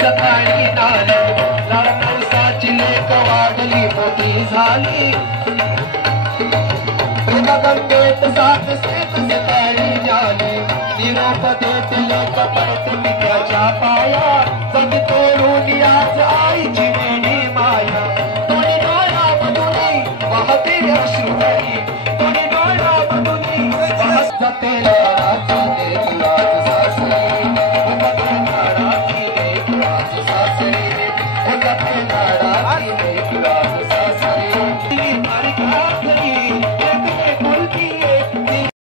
सकाळी नाली नवसाची लेक वाढली मोठी झाली गंगेत सात सेत सकाळी झाली निरोप देत लेक पडते पित्याच्या पाया जग तोडून आज आईची वेणी माया कोणी डोळ्यामधून वाहते अश्रुधारी कोणी डोळ्यामधून वाहत जाते नाराची लेक आज सासरी नाराची लेक आज सासरी जाते नाराची